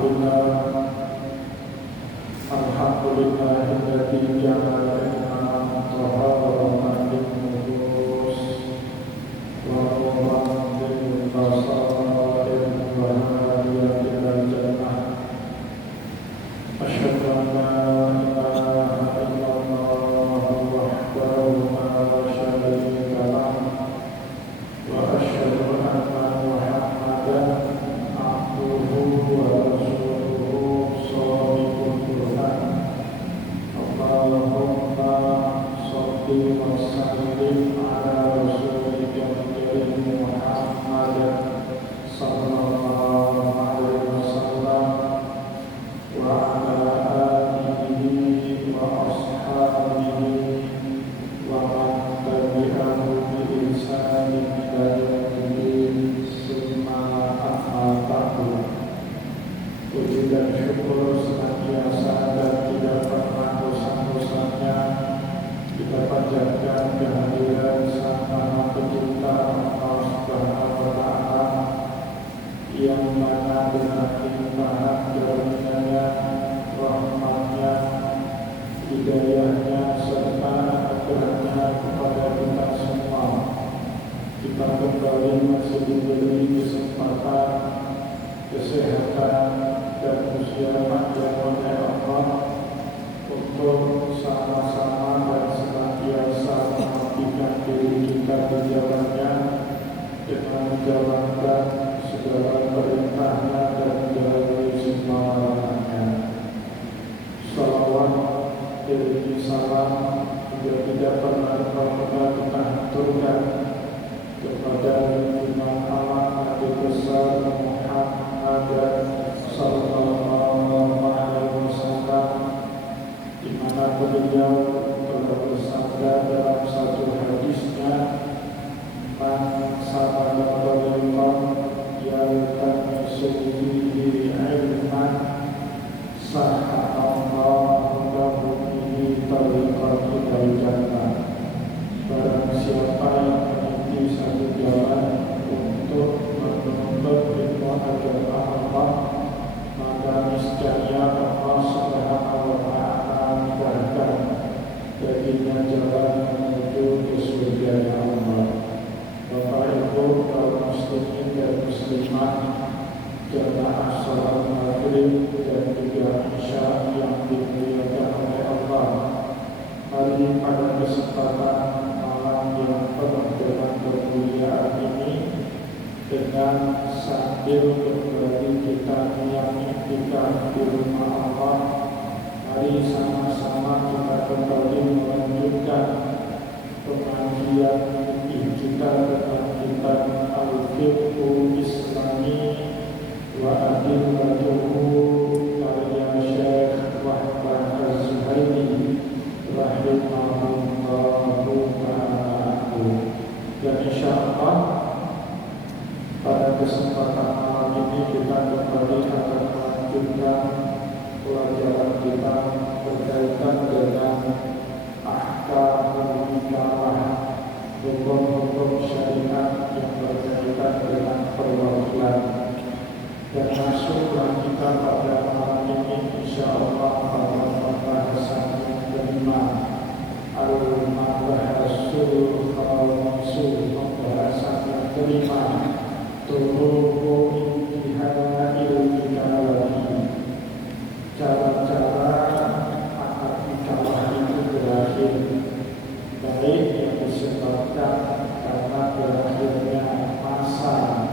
Alhamdulillahilladzi ja'ala lana taharatan lin-nufus wa nuran lil-basair wa hadiyatil jannah. Asyhadu an la ilaha illallah wahdahu la syarika lahu wa asyhadu anna Muhammadan abduhu wa rasuluhu shadiqul Qur'an. Allahumma shalli wa sallim ala rasulika Muhammad sallallahu alaihi wasallam wa ala alihi wa ashabihi wa man tabi'ahu bi ihsanin ila yaumil summa amma ba'du. Puji dan syukur senantiasa dan tidak pernah bosan-bosannya kita panjatkan kehadiran Sang Maha Pencipta Allah Subhanahu wa Ta'ala, yang mana dengan limpahan karunia-Nya, rahmat-Nya, hidayah-Nya serta anugerah-Nya kepada kita semua, kita kembali masih diberi kesempatan, kesehatan dan usia panjang oleh Allah untuk sama-sama dan senantiasa mengabdikan diri kita di jalannya dengan menjalankan segala perintahnya dan menjauhi semua larangannya. Salawat dan salam juga tidak pernah kita haturkan kepada junjungan Allah Nabi besar Muhammad sallallahu alaihi wasallam, di mana beliau telah bersabda dalam satu hadisnya, man sabada tariqan yaltamisu fihi ilman sahalallahu lahu bihi tariqan ilal jannah. Barang siapa yang meniti satu jalan untuk menuntut ilmu agama Allah, maka niscaya Allah Subhanahu wa Ta'ala mudahkan baginya jalan menuju ke surga Allah. Bapak Ibu kaum muslimin dan muslimat, jamaah salat maghrib dan juga isya yang dimuliakan oleh Allah, mari pada kesempatan malam yang penuh dengan kemuliaan ini, dengan sambil kembali kita yang iktikaf di rumah Allah, mari sama-sama kita kembali melanjutkan pengajian kita dengan kitab Al-Fiqhul Islami wa Adillatuhu karya Syekh Wahbah Az-Zuhaili rahimahullahu ta'ala. Dan insyaallah pada kesempatan malam ini kita kembali akan melanjutkan pelajaran kita berkaitan dengan ahkamul hikalah, hukum-hukum syariat yang berkaitan dengan perwakilan. Dan masuklah kita pada malam ini insyaallah pada pembahasan yang kelima, al-mabahasul khamisul, pembahasan yang kelima, turuqul intihail hikalah, cara-cara akad hikalah itu berakhir, baik yang disebabkan karena berakhirnya masa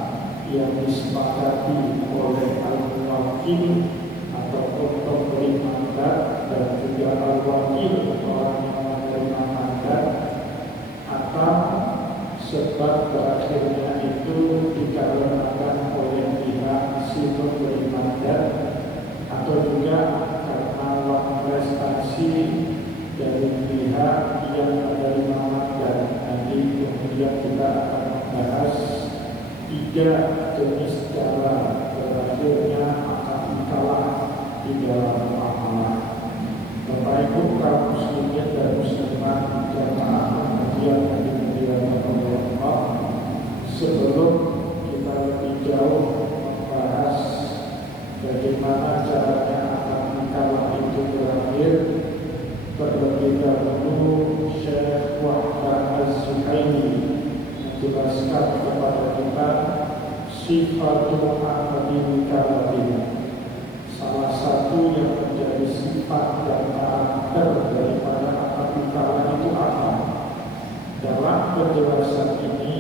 yang disepakati oleh al-wakil ataupun pemberi mandat dan juga al-wakil orang yang menerima mandat, atau sebab berakhirnya itu dikarenakan oleh pihak si pemberi mandat, atau juga karena lawan prestasi dari pihak yang menerima mandat. Nanti kemudian kita akan membahas 3 jenis cara berakhirnya akad hikalah di dalam muamalah. Bapak Ibu kaum muslimin dan muslimat, jamaah pengajian yang dimuliakan oleh Allah, sebelum kita lebih jauh membahas bagaimana caranya akad nikah itu berakhir. Terlebih dahulu Syekh Wahbah Az-Zuhaili menjelaskan kepada kita sifatul akadi nikah. Salah satu yang menjadi sifat dan karakter daripada akad nikah itu apa? Dalam penjelasan ini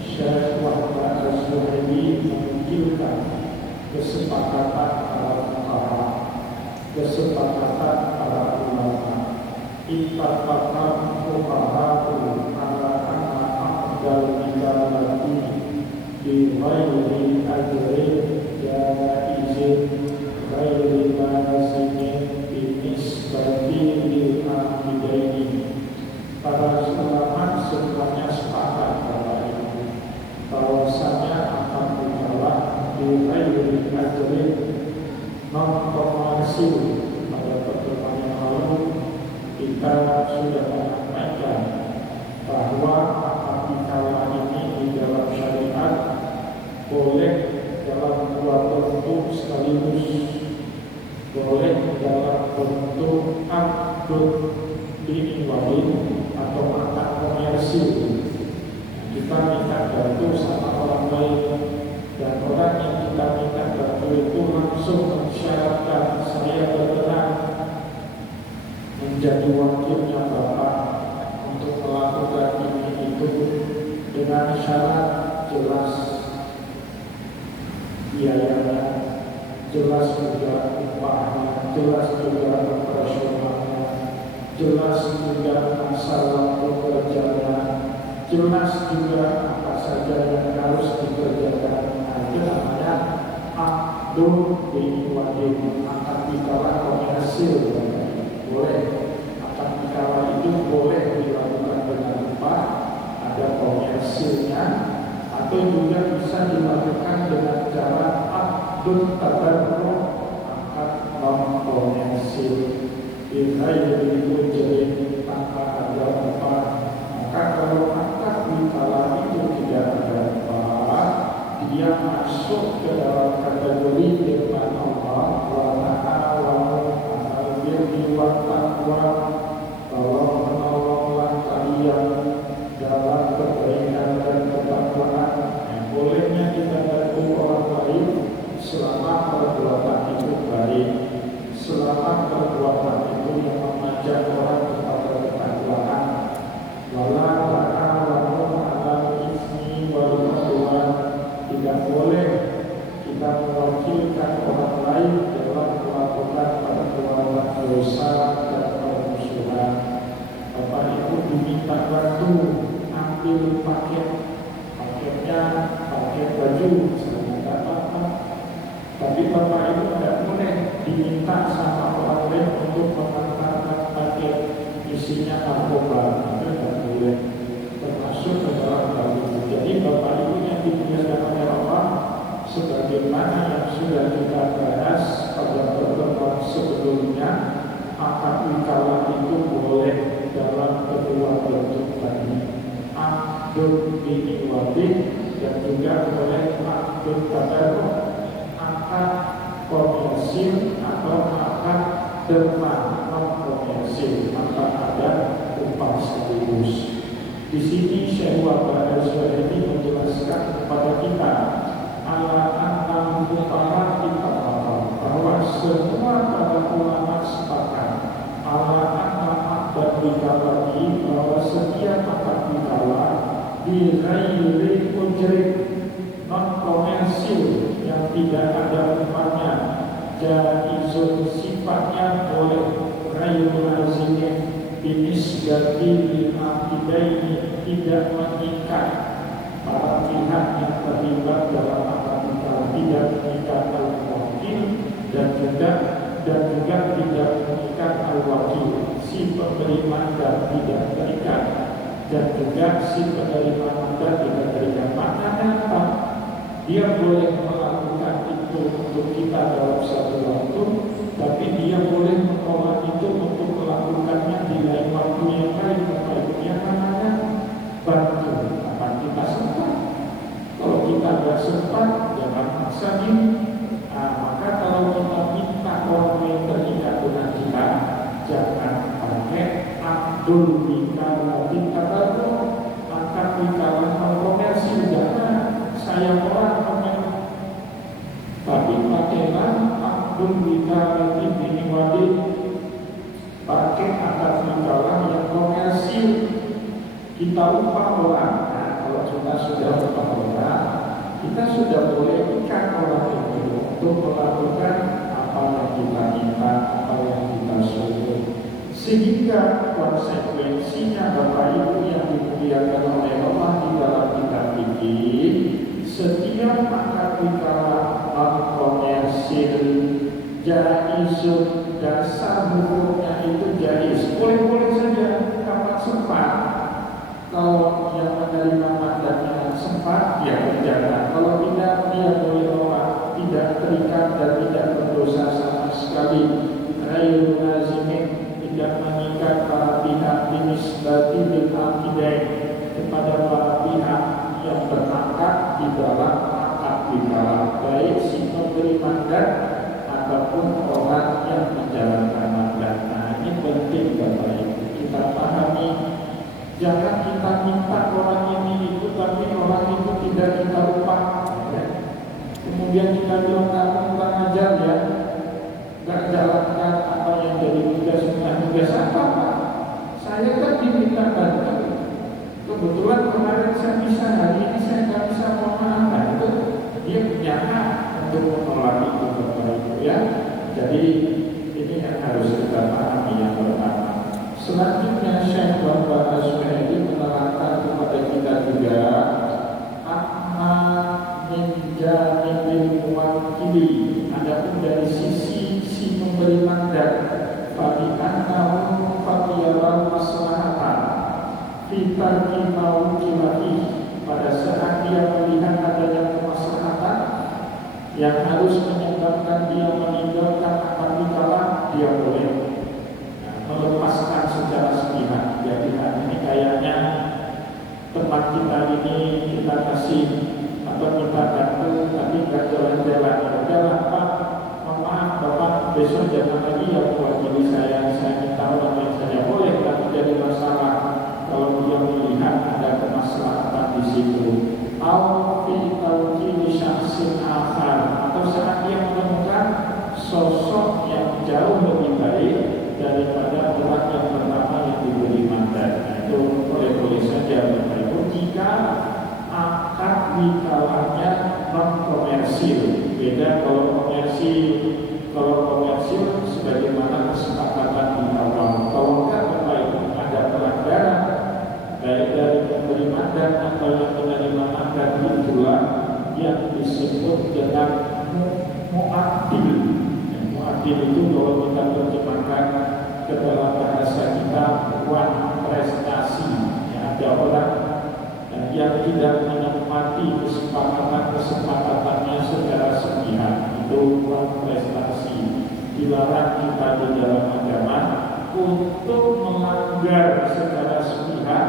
Syekh Wahbah Az-Zuhaili menunjukkan kesepakatan para fuqaha, kesepakatan para ulama. Ittafaqal fuqaha'u ala anna aqdal nikahati bi ghairi ajrin jaizin ghairi lazinin bi nisbati lil aqidaini. Para ulama semuanya sepakat bahwasanya akan nikah bi ghairi ajrin non komersil. Pada pertemuan yang lalu kita sudah menyampaikan bahwa akad nikah ini di dalam syariat boleh dalam dua bentuk sekaligus, boleh dalam bentuk akad bi'iwadin atau akad komersil. Kita minta bantu sama orang lain, dan orang yang kita minta bantu itu langsung mensyaratkan saya berkenan menjadi wakilnya Bapak untuk melakukan ini itu dengan syarat jelas biayanya, jelas juga upahnya, jelas juga operasionalnya, jelas juga masa waktu kerjanya, jelas juga apa saja yang harus dikerjakan. Itu namanya akdul bi'iwadin, akad nikah komersil. Boleh akad nikah itu boleh dilakukan dengan upah, ada komersilnya, atau juga bisa dilakukan dengan cara akdul tabarruk, akad non komersil. Bila itu jadi tanpa ada upah, maka kalau akad nikah itu tidak ada upah, dia masuk ke dalam kategori firman Allah wa ta'awanu 'alal birri wat taqwa, bahwa menolonglah kalian dalam kebaikan dan ketakwaan. Bolehnya kita bantu orang lain selama perbuatan itu baik, selama perbuatan itu yang mengajak orang kepada ketakwaan. Wala ta'awanu 'alal itsmi wal 'udwan. Tidak boleh kita mewakilkan orang lain dalam melakukan perbuatan dosa dan permusuhan. Bapak Ibu diminta bantu ambil paketnya, paket baju, misalnya tidak apa-apa. Tapi Bapak Ibu tidak boleh diminta sama orang lain untuk mengantarkan paket isinya narkoba. Itu tidak boleh, termasuk ke dalam hal itu. Jadi Bapak Ibu yang dimuliakan oleh Allah, sebagaimana yang sudah kita bahas pada pertemuan sebelumnya, akad nikah itu boleh dalam kedua bentuk tadi, akad bi'iwadin dan juga boleh akad tabarruk, akad komersil atau akad derma non komersil tanpa ada upah sekaligus. Di sini Syekh Wahbah Az-Zuhaili menjelaskan kepada kita ala-ala fuqaha bahwa semua para ulama sepakat ala-ala akad nikah bahwa setiap akad nikah bi ghairi ujrin non komersil yang tidak ada upahnya, jaizun sifatnya boleh ghairi lazinin binisbati lil aqidaini, tidak mengikat para pihak yang terlibat dalam akad nikah, tidak mengikat al-wakil dan juga tidak mengikat al-wakil, si pemberi mandat tidak terikat dan juga si penerima mandat tidak terikat. Maknanya apa? Dia boleh melakukan itu untuk kita dalam satu waktu, tapi dia boleh menolak itu untuk melakukannya di lain waktu yang lain. Yang namanya bantu, akan kita sempat. Kalau kita tidak sempat, jangan maksa ini. Maka kalau akdul wikalati kataku akad wikalah komersil, jangan saya orang komen, tapi pakailah akdul wikalati ini wadid, pakai akad wikalah yang komersil. Kita upah orang. Nah, kalau kita sudah upah orang, kita sudah boleh ikat orang itu untuk melakukan apa yang kita minta, apa yang kita suruh. Sehingga konsekuensinya Bapak Ibu yang dimuliakan oleh Allah di dalam kitab fikih, setiap akad wikalah komersil jaizun, dasar hukumnya itu jaiz, boleh-boleh saja kapan sempat. Kalau yang menerima mandatnya sempat, ya kerjakan. Kalau tidak, dia boleh nolak, tidak terikat dan tidak berdosa sama sekali. Ghairu lazimin, tidak mengikat para pihak binisbati bil aqidain, kepada para pihak yang berangkat di dalam akad wikalah, baik si pemberi mandat ataupun orang yang menjalankan mandat. Nah, ini penting Bapak Ibu kita pahami. Jangan kita minta orang ini itu, tapi orang itu tidak kita upah. Kemudian kita bilang kamu kurang ajar ya, nggak jalankan apa yang jadi tugas apa Pak? Saya kan diminta bantu. Kebetulan kemarin saya bisa, hari ini saya nggak bisa, mohon maaf. Nah, itu dia punya hak untuk menolak itu Bapak Ibu ya. Jadi ini yang harus kita pahami yang pertama. Selanjutnya Syekh Muhammad As-Suhaili menerangkan kepada kita juga amma min janibil muwakkili, adapun dari sisi si pemberi mandat, fa innahu faqiyal maslahatan fi tarki mawqilahi, pada saat dia melihat adanya kemaslahatan yang harus menyebabkan dia meninggalkan akad wikalah, dia boleh melepaskan secara sepihak. Ya, pihak ini kayaknya tempat kita ini kita kasih atau kita bantu, tapi nggak jalan-jalan. Udahlah Pak, maaf Bapak, besok jangan lagi ya mewakili saya minta orang yang saya boleh, tapi jadi masalah kalau dia melihat ada kemaslahatan di situ. Au fi tawqil syakhsin akhar, atau saat dia menemukan sosok yang jauh lebih baik daripada orang yang pertama yang diberi mandat. Itu boleh-boleh saja Bapak Ibu jika akad wikalahnya non komersil. Beda kalau komersil. Kalau komersil sebagaimana kesepakatan di awal. Kalau enggak Bapak Ibu ada pelanggaran baik dari pemberi mandat atau yang menerima mandat, itulah yang disebut dengan mu'adil. Mu'adil itu kalau kita terjemahkan ke dalam bahasa kita buat prestasi. Ya, ada orang yang tidak menikmati kesepakatannya secara sepihak, itu buat prestasi. Dilarang kita di dalam agama untuk melanggar secara sepihak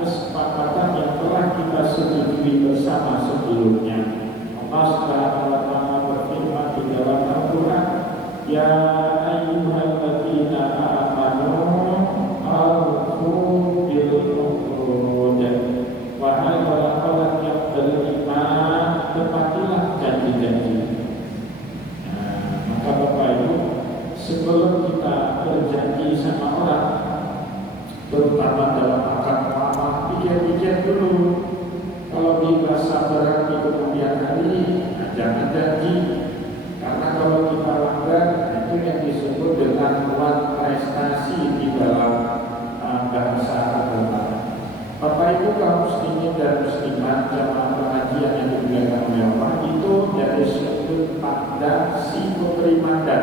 kesepakatan yang telah kita setujui bersama sebelumnya. Allah Subhanahu wa Ta'ala berfirman di dalam Al-Quran, ya ayyuhalladzina amanu awfu bil uqud, wahai orang-orang yang beriman, tepatilah janji-janji. Maka Bapak Ibu, sebelum kita berjanji sama orang, terutama dalam akad amanah, pikir-pikir dulu. Kalau dirasa berat di kemudian hari, jangan janji. Karena kalau kita langgar, itu yang disebut dengan buat prestasi di dalam bahasa agama. Bapak Ibu kaum muslimin dan muslimat jamaah pengajian yang dimuliakan oleh Allah, itu dari sudut pandang si pemberi mandat.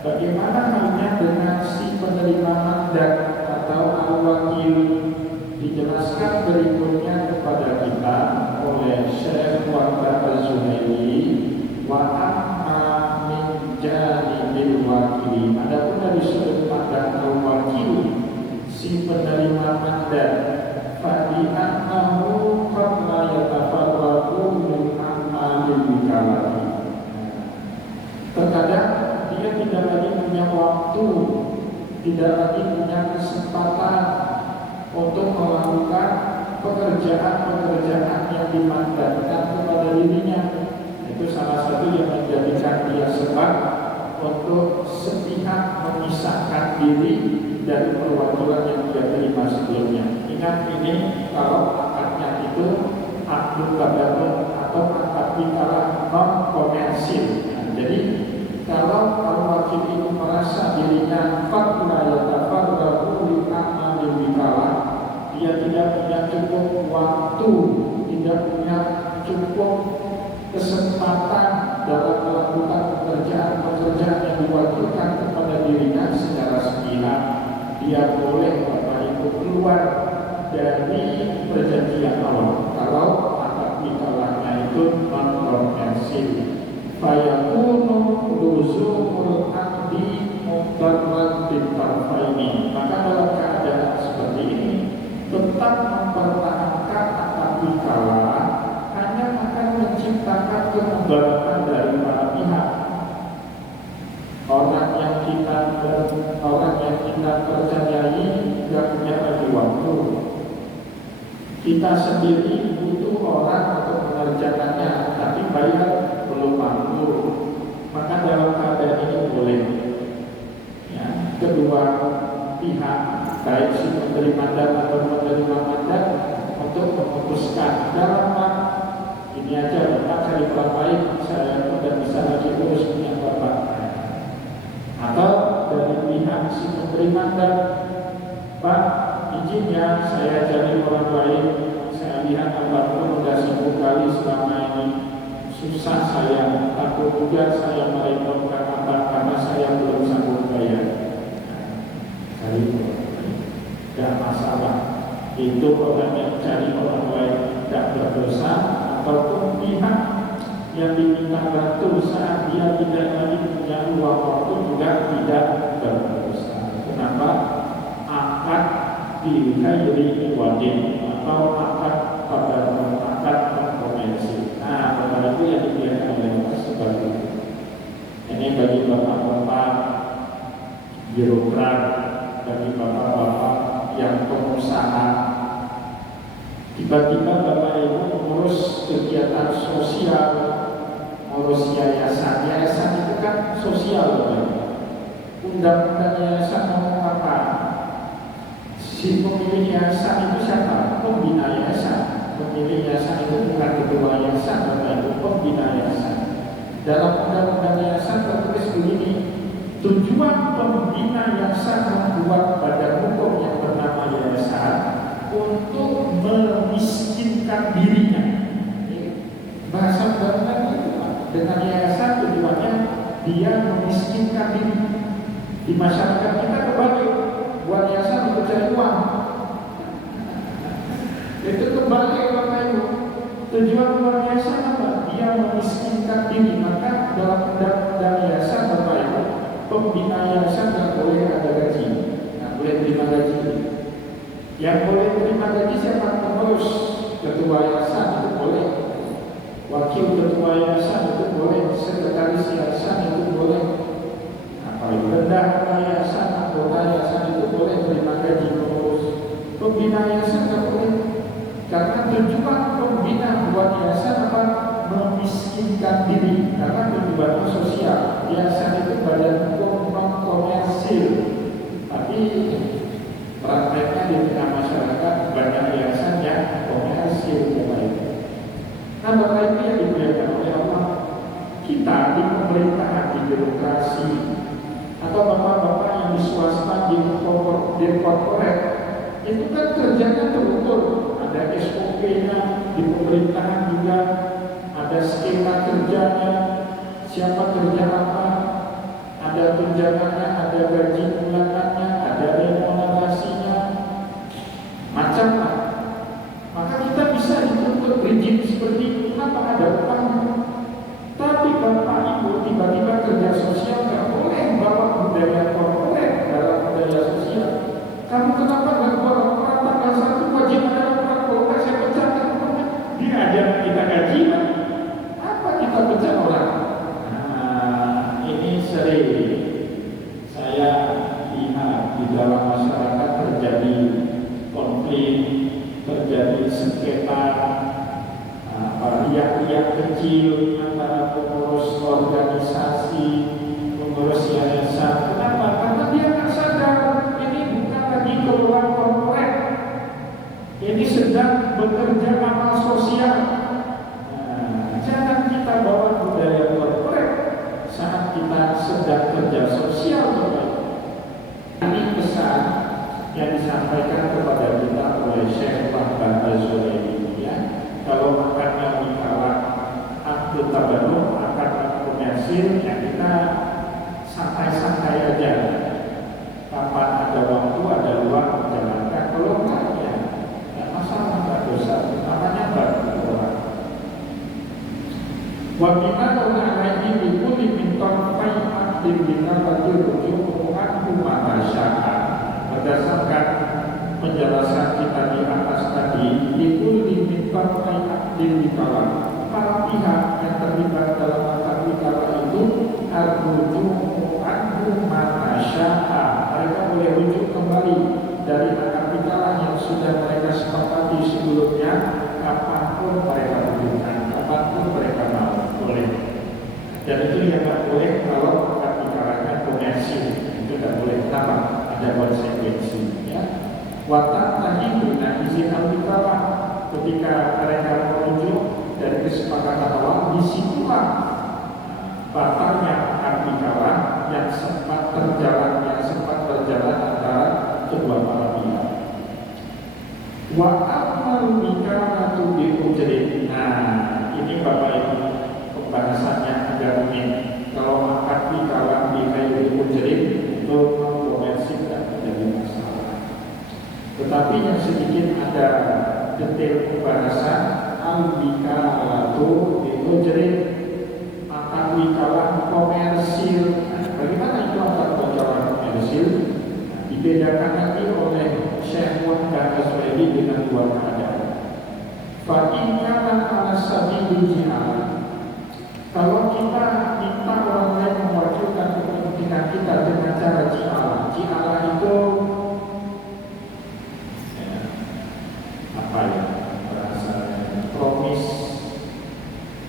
Bagaimana halnya dengan si penerima mandat atau al-wakil? Dijelaskan berikutnya kepada kita oleh Syekh Muhammad Az-Zuhaili, wa amma min janibil wakili, adapun dari sudut pandang al-wakil si penerima mandat, fa innahu qad la yatafarraqu min amalil wikalati, terkadang dia tidak lagi punya waktu tidak lagi punya kesempatan untuk melakukan pekerjaan-pekerjaan yang dimandatkan kepada dirinya. Itu salah satu yang menjadikan dia sebab untuk sepihak memisahkan diri dari perwakilan yang dia terima sebelumnya. Ingat ini kalau akadnya itu akad tabarruk atau akad wikalah non komersil. Jadi kalau wakil itu merasa dirinya fatwa yatafarraqu li amali wikalah, dia tidak punya cukup waktu, tidak punya cukup kesempatan dalam melakukan pekerjaan-pekerjaan yang diwakilkan kepada dirinya secara sepihak, dia boleh Bapak Ibu keluar dari perjanjian awal kalau akad wikalahnya itu non komersil. Fayakunu luzumul akdi mudarran bitarfaini. Maka dalam keadaan seperti ini tetap mempertahankan akad wikalah hanya akan menciptakan kemudaratan dari para pihak. Orang yang kita percayai tidak punya lagi waktu. Kita sendiri butuh orang untuk mengerjakannya, tapi bayar belum mampu. Maka dalam keadaan ini boleh ya, kedua pihak baik si menteri mandat atau menerima mandat untuk memutuskan dalam ini aja Bapak cari orang lain, saya tidak bisa lagi urus punya Bapak. Atau dari pihak si menteri mandat, Pak izin ya saya cari orang lain, saya lihat Bapak sudah sibuk kali selama ini, susah saya, takut juga saya merepotkan Bapak karena saya belum sanggup bayar. Cari tidak masalah, itu orang yang cari orang lain tidak berdosa, ataupun pihak yang diminta bantu saat dia tidak lagi punya uang waktu juga tidak berdosa. Kenapa? Akad bihairi wadin atau akad pada akad komersil. Nah, pada itu yang dipilih oleh seperti itu. Ini bagi bapak-bapak birokrat, bagi bapak-bapak yang pengusaha, tiba-tiba Bapak Ibu mengurus kegiatan sosial, mengurus yayasan. Yayasan itu kan sosial, undang-undang yayasan ngomong apa? Si pemilik yayasan itu siapa? Pembina yayasan. Pemilik yayasan itu bukan ketua yayasan, Bapak Ibu, pembina yayasan. Dalam undang-undang yayasan tertulis begini, tujuan pembina yayasan membuat badan hukum yang bernama yayasan untuk memiskinkan dirinya. Bahasa undang-undang itu dengan yayasan tujuannya dia memiskinkan diri. Di masyarakat kita kebalik, buat yayasan untuk cari uang. Itu kebalik Bapak Ibu. Tujuan buat yayasan apa? Dia memiskinkan diri. Maka dalam undang-undang yayasan Bapak Ibu, pembina yayasan tidak boleh ada gaji, tidak boleh terima gaji. Yang boleh terima gaji siapa? Pengurus. Ketua yayasan itu boleh, wakil ketua yayasan itu boleh, sekretaris yayasan itu boleh, bendahara yayasan, anggota yayasan itu boleh terima gaji pengurus. Pembina yayasan tidak boleh, karena tujuan pembina buat yayasan apa? Memiskinkan diri, karena tujuannya sosial. Yayasan itu badan hukum non komersil, tapi prakteknya di tengah masyarakat banyak yayasan yang komersil. Nah, Bapak Ibu yang dimuliakan oleh Allah, kita di pemerintahan, di birokrasi, atau bapak-bapak yang di swasta, di korporat, itu kan kerjanya terukur. Ada SOP-nya, di pemerintahan juga ada skema kerjanya, siapa kerja apa, ada tunjangannya, ada gaji bulanannya, ada remunerasinya, macam-macam. Maka kita bisa dituntut rigid seperti itu. Kenapa? Ada upah. Tapi Bapak Ibu tiba-tiba kerja sosial nggak boleh bawa budaya korporat dalam budaya sosial. Kamu kenapa nggak bawa orang tanggal 1 wajib ada orang korporat? Saya pecat dia aja kita gaji, apa kita pecat orang? Nah, ini sering saya lihat yang kecil antara pengurus organisasi, pengurus yayasan. Kenapa? Karena dia nggak sadar ini bukan lagi keluar korporat, ini sedang bekerja amal sosial. Nah, jangan kita bawa budaya korporat saat kita sedang kerja sosial. Ini pesan yang disampaikan kepada kita oleh Syekh Muhammad Az-Zuhaili, ya. Kalau makannya dikala aktu tabarruk, akan komersil, ya kita santai-santai aja. Kapan ada waktu, ada luang, jalankan. Kalau enggak, ya masalah, enggak dosa. Namanya bagi orang. Wa bima alaihi bi kulli min tarfai abdin bina rujuku anhu ma syaa. Berdasarkan penjelasan kita di atas tadi, itu diminta aktif di kalangan para pihak yang terlibat dalam akad nikah itu arjuju anhu matasya'a. Mereka boleh rujuk kembali dari akad nikah yang sudah mereka sepakati sebelumnya, kapanpun mereka butuhkan, kapanpun mereka mau, boleh. Dan itu yang tidak boleh kalau akad nikahnya komersil, itu tidak boleh. Kenapa? Ada konsekuensi, ya. Watak tadi guna izin al-bikalah, ketika mereka merujuk dari kesepakatan awal, disitulah batalnya al-bikalah yang sempat berjalan antara kedua para pihak. Wa amal bikalatu bi ujrin. Nah, ini Bapak Ibu pembahasannya agak rumit. Kalau akad bikalah bi ghairi ujrin itu tetapi yang sedikit ada detail pembahasan al-bikalatu itu jadi akad wikalah komersil. Bagaimana itu akad wikalah komersil? Dibedakan lagi oleh Syekh Muhammad Az-Zuhaili dengan dua keadaan. Fa'inkanan ala sabili jihad. Kalau kita minta orang lain mewakilkan kepentingan kita dengan cara ji'alah. Ji'alah itu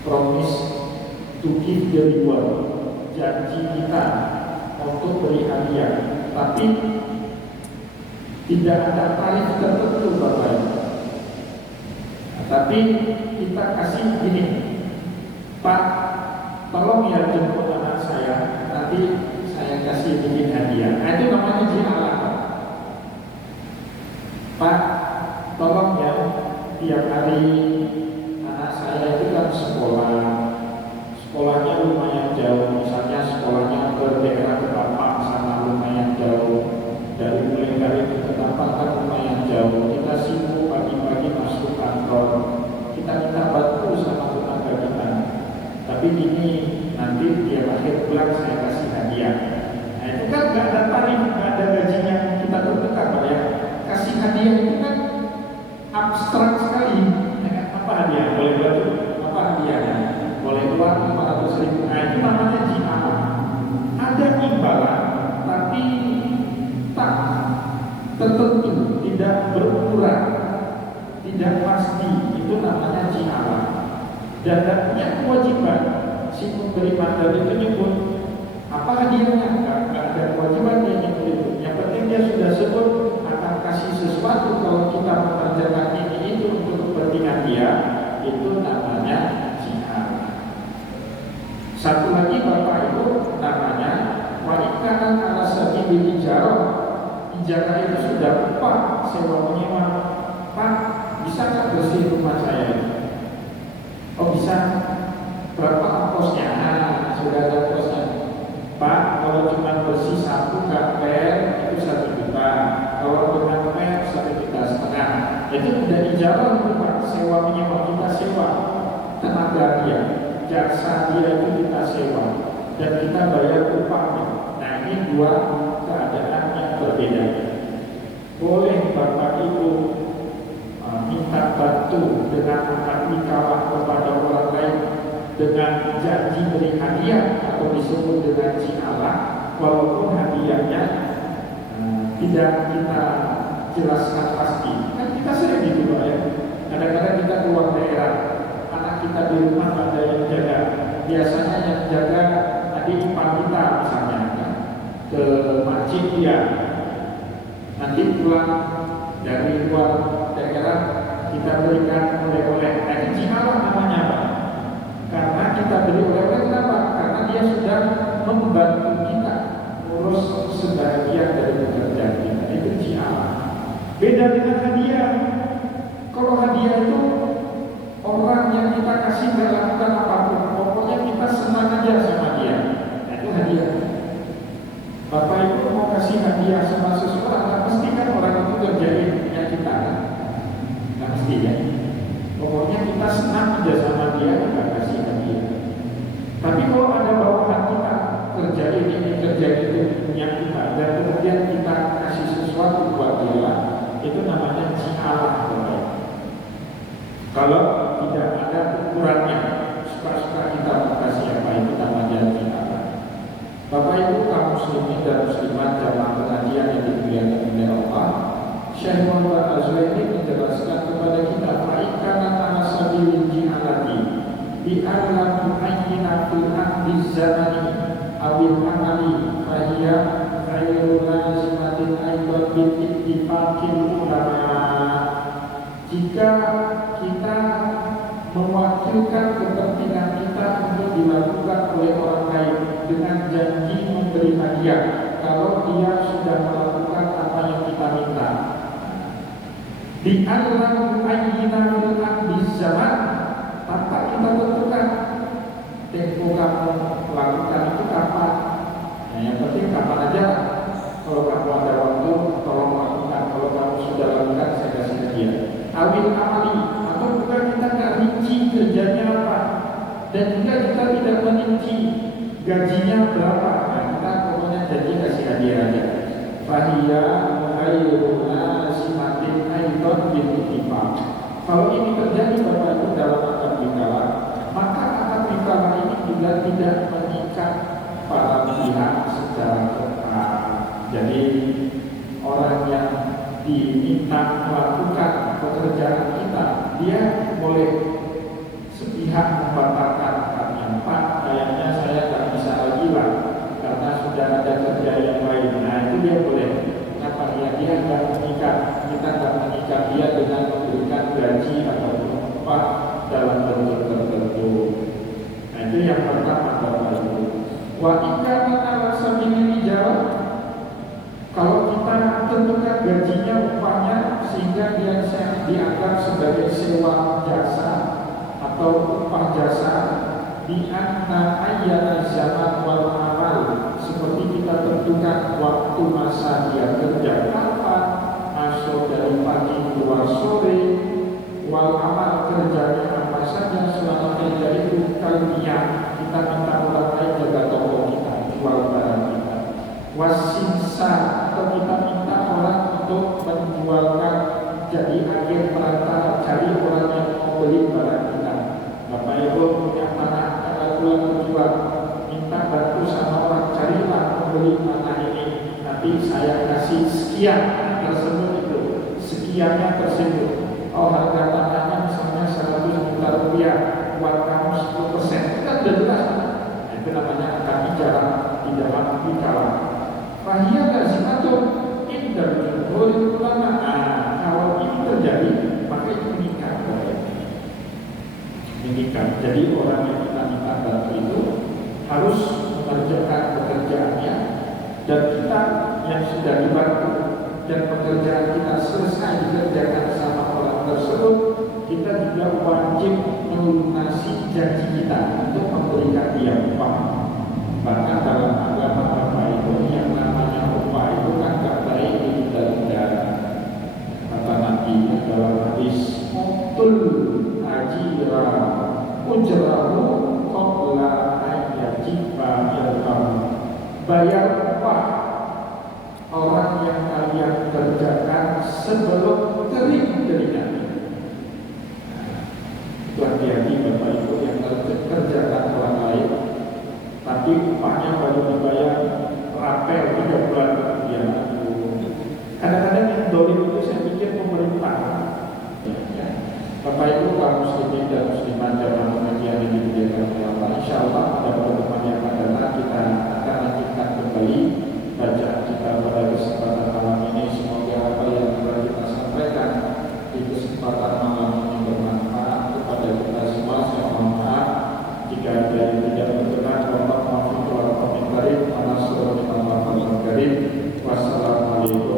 promise to give the reward, janji kita untuk beri hadiah, tapi tidak ada tarif tertentu, Bapak. Nah, tapi kita kasih gini, Pak, tolong ya jemput anak saya, nanti saya kasih bikin hadiah. Nah, itu namanya ji'alah. Pak, tolong ya, tiap hari anak saya itu kan sekolahnya lumayan jauh, misalnya sekolahnya ke daerah Ketapang sana lumayan jauh, mulai dari Ketapang kan lumayan jauh, kita sibuk pagi-pagi masuk kantor, kita minta bantu sama tetangga kita, tapi ini nanti dia akhir bulan saya kasih hadiah. Nah itu kan gak ada tarif, gak ada gajinya kita tentukan, ya. Kasih hadiah itu kan abstrak sekali. Apa hadiah? Boleh bantu? Apa hadiahnya? Boleh uang 500.000. Nah itu namanya ji'alah. Ada imbalan, tapi tak tertentu, tidak berukuran, tidak pasti. Itu namanya ji'alah. Dan tidak punya kewajiban. Si pemberi materi itu nyebut apa hadiahnya? Tidak ada kewajiban dia nyebut itu. Yang penting dia sudah sebut akan kasih sesuatu kalau kita mengerjakan ini itu untuk kepentingan dia, itu namanya ji'alah. Satu lagi Bapak Ibu namanya wa'ikanan ala sabili ijarah. Ijarah itu sudah upah sewa menyewa. Pak, bisa nggak bersih rumah saya ini? Oh bisa. Berapa ongkosnya? Nah, sudah ada ongkosnya. Pak, kalau cuma bersih sapu kapel itu 1 juta. Kalau dengan per 1,5 juta. Itu udah ijarah Pak, sewa menyewa, kita sewa tenaga dia, jasa dia itu kita sewa dan kita bayar upahnya. Nah ini dua keadaan yang berbeda. Boleh Bapak Ibu minta bantu dengan akad nikah kepada orang lain dengan janji beri hadiah atau disebut dengan ji'alah, walaupun hadiahnya tidak kita jelaskan pasti. Kan kita sering gitu Pak ya. Kadang-kadang kita keluar daerah, anak kita kita di rumah ada yang jaga. Biasanya yang jaga adik ipar kita misalnya kan, ke masjid dia, nanti pulang dari luar daerah kita berikan oleh-oleh. Nah, ini jihalah namanya Pak. Karena kita beri oleh-oleh kenapa? Karena dia sudah membantu kita urus sebagian dari pekerjaan kita. Itu jihalah. Beda dengan hadiah. Kalau hadiah itu orang yang kita kasih gak lakukan apapun, pokoknya kita senang aja sama dia. Nah, itu hadiah. Bapak Ibu mau kasih hadiah sama seseorang, nggak mesti kan orang itu kerjain punya kita kan? Nggak mesti ya. Pokoknya kita senang aja sama dia, kita kasih hadiah. Tapi kalau ada bawahan kita kerjain ini, kerjain itu punya kita, dan kemudian kita kasih sesuatu buat dia, itu namanya jihalah. Kalau tidak ada ukurannya, suka-suka kita kasih apa, itu namanya jihalah. Bapak Ibu kaum muslimin dan muslimat jamaah pengajian yang dimuliakan oleh Allah, Syekh Muhammad Azwaini menjelaskan kepada kita fa'ikana ala sabilil jihalati bi anna muayyina fil ahdi zamani awil amali fahiya ghairu lazimatin aidan bil ittifaqil ulama. Jika kita mewakilkan kepentingan kita untuk dilakukan oleh orang lain dengan janji memberi hadiah kalau dia sudah melakukan apa yang kita minta. Di alam ayyina fil ahdi zaman, tanpa kita tentukan tempo kamu melakukan itu kapan. Nah, yang penting kapan aja. Kalau kamu ada waktu, tolong lakukan. Kalau kamu sudah lakukan, saya kasih hadiah. Awil amali, atau juga kita nggak rinci kerjanya apa, dan juga kita tidak merinci gajinya berapa. Nah, kita pokoknya janji kasih hadiah aja. Fahiyya ghairu lazimatin aidan bil ittifaq. Kalau ini terjadi Bapak Ibu dalam akad nikah, maka akad nikah ini juga tidak mengikat para pihak secara total. Jadi orang yang diminta melakukan pekerjaan kita, dia boleh sepihak membatalkan akadnya. Pak, kayaknya saya nggak bisa lagi lah karena sudah ada kerja yang lain. Nah, itu dia boleh. Kenapa dia nggak mengikat? Kita nggak mengikat dia dengan memberikan gaji atau upah dalam bentuk tertentu. Nah, itu yang pertama Bapak Ibu. Wa ikatan ala sabili rijal, kalau kita tentukan gajinya, upahnya, sehingga dia dianggap sebagai sewa jasa atau upah jasa, di anna ayyana zaman wal amal, seperti kita tentukan waktu masa dia kerja kapan, masuk dari pagi keluar sore, wal amal kerjanya apa saja selama kerja itu kalbiyah, kita minta orang lain jaga toko kita, jual barang kita, wasinsa, atau kita minta orang untuk menjualkan, jadi agen perantara, cari orang yang mau beli barang kita. Bapak Ibu punya tanah, ada pulang menjual, minta bantu sama orang, carilah pembeli tanah ini, nanti saya kasih sekian tersebut, itu sekiannya tersebut. Oh, harga tanahnya misalnya 100 juta rupiah, buat kamu 10%, kan udah jelas. Nah, itu namanya akad bicara di dalam bikalah. Fahiyya lazimatun indal jumhur ulama. Kalau ini terjadi, maka itu menikah. Menikah. Jadi orang yang kita minta bantu itu harus mengerjakan pekerjaannya, dan kita yang sudah dibantu dan pekerjaan kita selesai dikerjakan sama orang tersebut, kita juga wajib melunasi janji kita untuk memberikan dia upah. Bahkan dalam agama Bapak Ibu, yang namanya upah itu kan gak baik ditunda-tunda. Kata Nabi dalam hadis, "Mutul ajira ujrahu qabla ayyajiba ilham." Bayar upah orang yang kalian kerjakan sebelum kering keringatnya. Itu hati-hati Bapak Ibu yang kerjakan orang lain, tapi upahnya baru dibayar rapel 3 bulan kemudian. Kadang-kadang yang dolim itu saya pikir pemerintah. Ya. Bapak Ibu kaum muslimin dan muslimat jamaah Wassalamualaikum